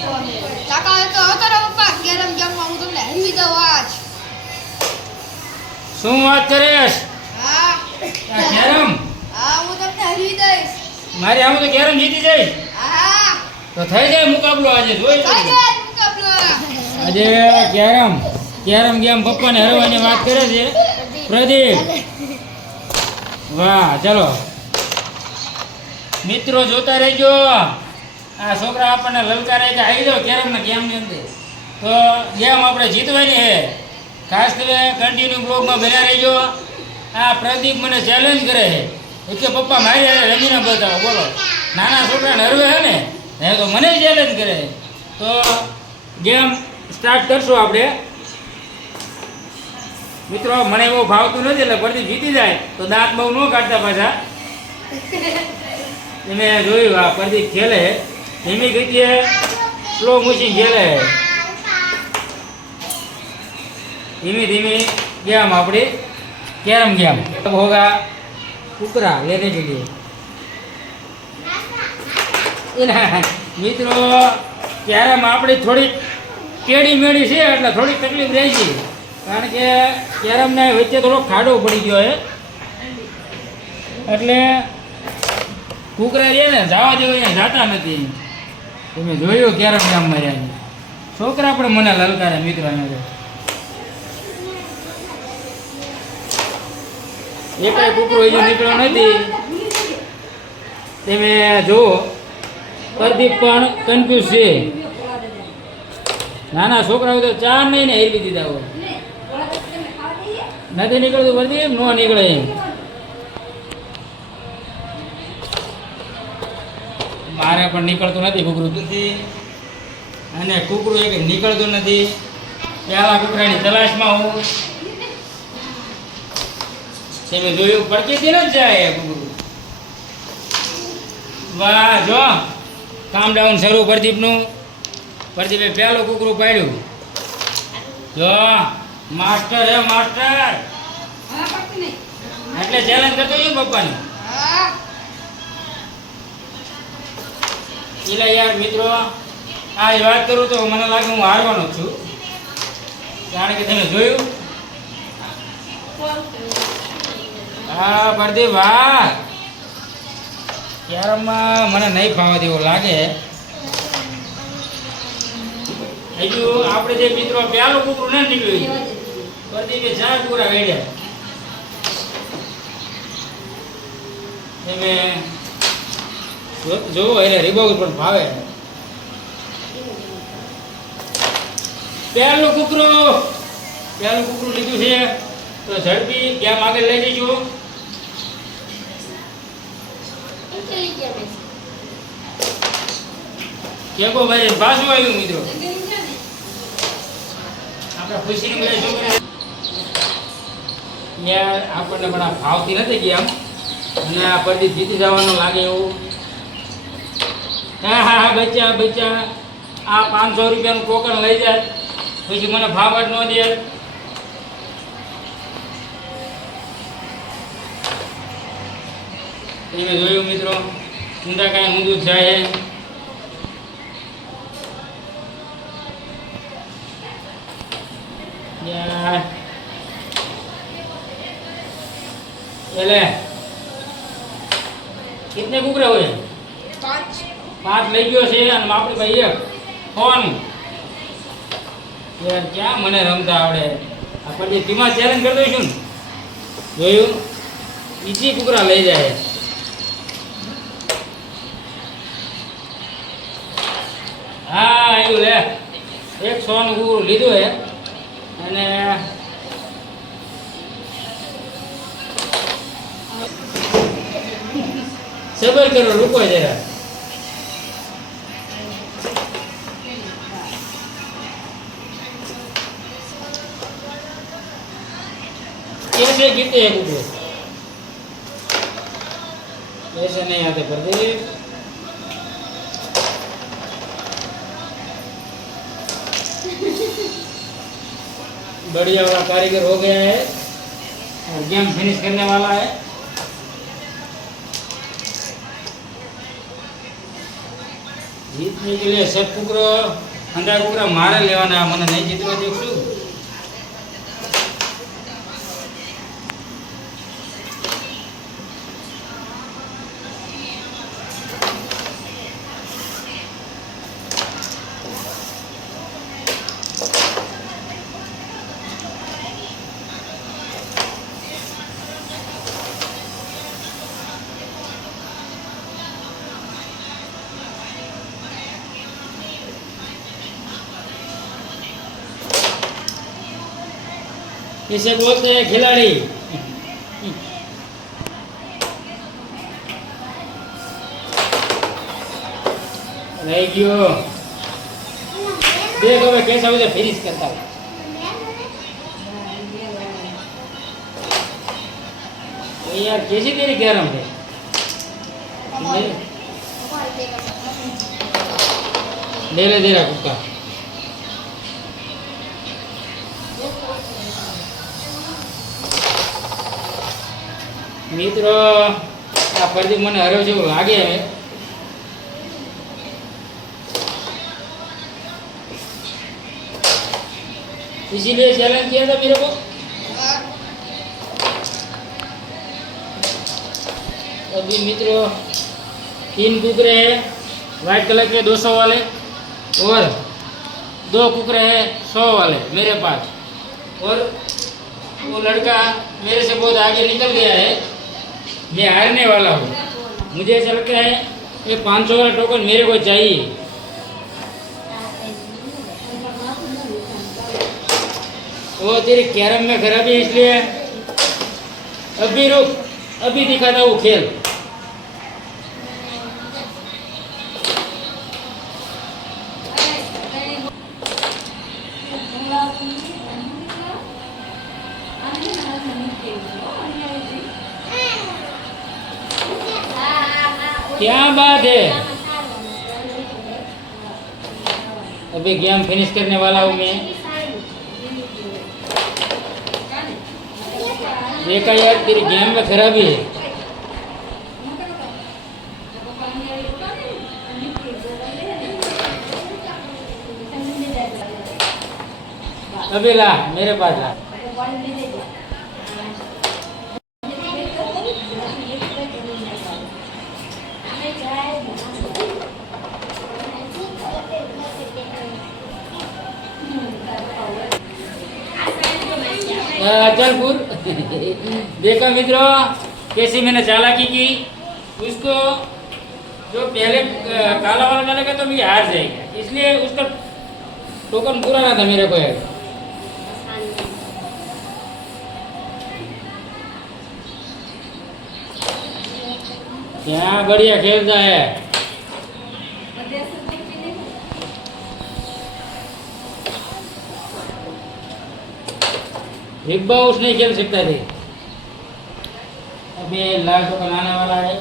કાકા તો હતો ને પપ્પા કેરમ ગેમમાં હું તમને હરવી દઉં આજ. શું વાત કરેશ? હા કેરમ? હા હું તમને હરવી દઈશ. મારી આમ તો કેરમ જીતી જાય હા તો થઈ જાય મુકાબલો આજે. જોઈ થઈ જાય મુકાબલો. આજે કેરમ ગેમ પપ્પાને હરવાની વાત કરે છે પ્રદીપ. વાહ, ચલો મિત્રો જોતા રહેજો. આ છોકરા આપણને લલકારે કે આવી જાઓ કેરમના ગેમની અંદર, તો ગેમ આપણે જીતવાની છે. ખાસ કરીને કન્ટિન્યુ બ્લોગમાં બન્યા રહેજો. આ પ્રદીપ મને ચેલેન્જ કરે છે કે પપ્પા મારી હારે રમીને બતાવો. બોલો, નાના છોકરાને હરવે છે ને એ તો મને ચેલેન્જ કરે. તો ગેમ સ્ટાર્ટ કરશું આપણે. મિત્રો મને બહુ ભાવતું નથી એટલે પ્રદીપ જીતી જાય તો દાંત બહુ ન કાઢતા પાછા. તમે જોયું આ પ્રદીપ ખેલે ધીમી ગતિએ સ્લો મોશન ખેલે. ધીમી ધીમી ગેમ આપણી કેરમ ગેમ હોગા કુકરા લેने के लिए. મિત્રો કેરમ આપણી થોડીક ટેડી મેળી છે એટલે થોડીક તકલીફ રહી છે, કારણ કે કેરમને વચ્ચે થોડો ખાડો પડી ગયો છે એટલે કુકરા છે ને જવા જેવું અહીંયા જાતા નથી. તમે જોયું કેરમ ગામમાં રહ્યા છોકરા પણ મને લલકારે મિત્રો. અહીંયા એકાય કુકરો હજુ નીકળ્યો નથી. તમે જુઓ પ્રદીપ પણ કન્ફ્યુઝ છે. નાના છોકરાઓ તો ચાર નહીં ને હેરવી દીધા હોય. નથી નીકળતું પ્રદીપ, નો નીકળે એમ. મારે પણ નીકળતું નથી કુકરું નથી, અને કુકરું એક નીકળતું નથી. પહેલા કુકરાની તલાશમાં હું. તમે જોયું પડકેથી ન જાય કુકરું. વાહ, જો કામ ડાઉન શરૂ પ્રદીપનું. પ્રદીપે પહેલું કુકરું પાડ્યું. જો માસ્ટર હે માસ્ટર, એટલે ચેલેન્જ કરતો છું પપ્પાને. એટલે યાર મિત્રો આ વાત કરું તો મને લાગે હું હારવાનો જ છું, કારણ કે તમે જોયું. હા પ્રદીપ, વાહ, કેરમમાં મને નહીં ફાવે તેવું લાગે. હજુ આપણે જે મિત્રો પહેલું કુકરું ન નીકળ્યું, પ્રદીપે 4 કુકરા વેડ્યા. તમે જોવો એટલે રીબાઉસ પણ ભાવે. પહેલું કુકરું લીધું છે તો ઝડપી ગેમ આગળ લઈ જઈશું. કેકો ભાઈ પાછું આવ્યું મિત્રો. આપણે ખુશીની લઈશું યાર. આપણને પણ આ ભાવતી નથી ગેમ, અને આ પ્રદીપ જીતી જવાનું લાગે એવું. હા હા હા, બચ્ચા આ 500 રૂપિયાનું ટોકન લઈ જાય પછી મને ભાવ જ ન દે. તમે જોયું મિત્રો, ઊંધા કાંઈ ઊંધું જાય. યાર એટલે कितने कुकरे हुए? 5 લઈ ગયો છે અને આપણે ભાઈ 1 ફોન. યાર ક્યાં મને રમતા આવડે. આપણે ધીમા ચેલેન્જ કરતો છું ને, જોયું ઈજી કુકરા લઈ જાય. હા આવ્યું લે, 100 નું કુકરું લીધું હે. અને સબર કરો, રૂકો જરા. कैसे गिरते हैं कुकड़े, ऐसे नहीं आते प्रदीप. बढ़िया वाला कारीगर हो गया है और गेम फिनिश करने वाला है. જીતने के लिए सब कुकरो अंडा कुकरा मारे लेवाना મને નહીં જીતવા દેખશું इसे बोलते हैं खिलाड़ी रह गयो देखो मैं कैसा मुझे फिनिश करता हूँ तो यार कैसी तेरी कैरम है ले ले दे रहा कुत्ता मित्रों आ प्रदीप મને હર્યો જેવું લાગે હવે इसीलिए चैलेंज किया था मेरे को अभी मित्रों 3 कुकरे हैं वाइट कलर के 200 वाले और 2 कुकरे हैं 100 वाले मेरे पास और वो लड़का मेरे से बहुत आगे निकल गया है मैं हारने वाला हूँ मुझे ऐसा लगता है ये 500 वाला टोकन मेरे को चाहिए वो तेरी कैरम में खराबी है इसलिए अभी रुक अभी दिखाता हूँ खेल क्या बात है अभी गेम फिनिश करने वाला हूँ मैं देखा यार तेरी गेम में खराबी है अभी ला मेरे पास ला अचलपुर देखो मित्रों कैसी मैंने चालाकी की उसको जो पहले काला वाला डालेगा तो भी हार जाएगा इसलिए उसका टोकन पूरा ना था मेरे को यार क्या बढ़िया खेलता है बिग बॉस नहीं खेल सकता थे अभी लाल टोकन आने वाला है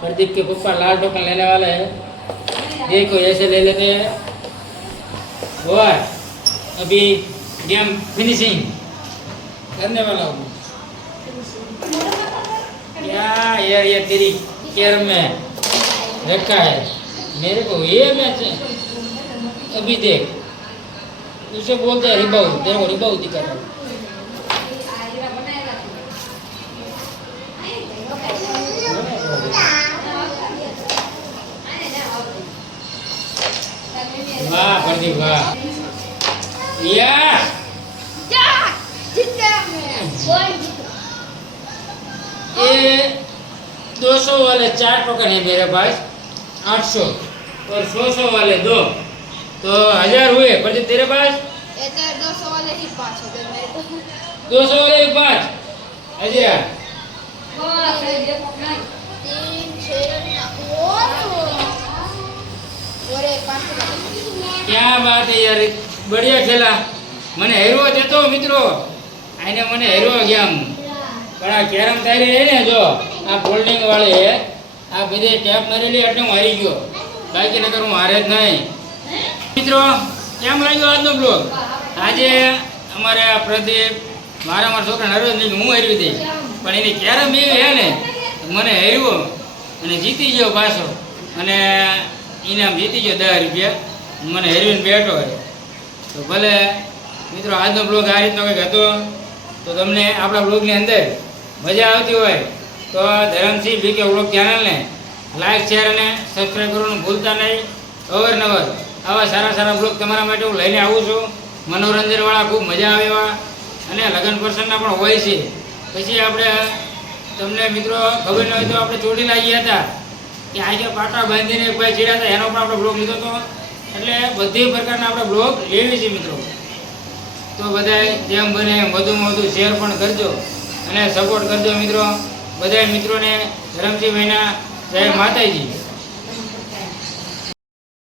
प्रदीप के पप्पा लाल टोकन लेने वाले हैं देखो ऐसे ले लेते हैं और अभी गेम फिनिशिंग करने वाला हूँ क्या यार ये तेरी कैरम में रखा है मेरे को ये मैच अभी देख उसे बोलते हैं रिबाउ तेरे को रिबाउ दिखा रहा हूँ वाह प्रदीप वाह या ये 200 वाले 4 टोकन है मेरे पास 800 और 100 वाले 2 तो 1000 हुए पर तेरे पास 200 वाले ही 5 हो गए मेरे को 200 वाले 5 अजय 3 क्या बात है यार बढ़िया खेला મને હેરવો દેતો મિત્રો આને મને હેરવો ગયા પણ આ કેરમ તારી હે ને જો આ ફોલ્ડિંગ વાળી હે આ બધે ટેપ મારેલી એટલે હું હારી ગયો બાકી નકર હું હારે જ નહીં મિત્રો કેમ લાગ્યો આજનો બ્લોગ આજે અમારે આ પ્રદીપ મારા છોકરાને હરવો જ નહીં હું હારી દઈ પણ એની કેરમ એવી હે ને મને હેરવો અને જીતી ગયો પાછો અને ઇનામ જીતી ગયો 10 રૂપિયા, મને હેરવીને બેઠો હોય. તો ભલે મિત્રો આજનો બ્લોગ આ રીતનો કંઈક હતો. તો તમને આપણા બ્લોગની અંદર મજા આવતી હોય તો ધરમસિંહ VK વ્લોગ ચેનલને લાઈક શેર અને સબસ્ક્રાઈબ કરવાનું ભૂલતા નહીં. અવારનવાર આવા સારા સારા બ્લોગ તમારા માટે હું લઈને આવું છું, મનોરંજનવાળા, ખૂબ મજા આવે એવા, અને લગ્ન પ્રસંગના પણ હોય છે. પછી આપણે તમને મિત્રો ખબર ન હોય તો આપણે ચોટીલા ગયા હતા કે આજે પાટા બાંધીને એક ભાઈ ચીડા હતા, એનો પણ આપણે બ્લોગ લીધો હતો. એટલે બધી પ્રકારના આપણે બ્લોગ લેવી છે મિત્રો. તો બધાય જેમ બને એમ વધુમાં વધુ શેર પણ કરજો અને સપોર્ટ કરજો મિત્રો. બધા મિત્રોને ધરમસિંહભાઈના જય માતાજી.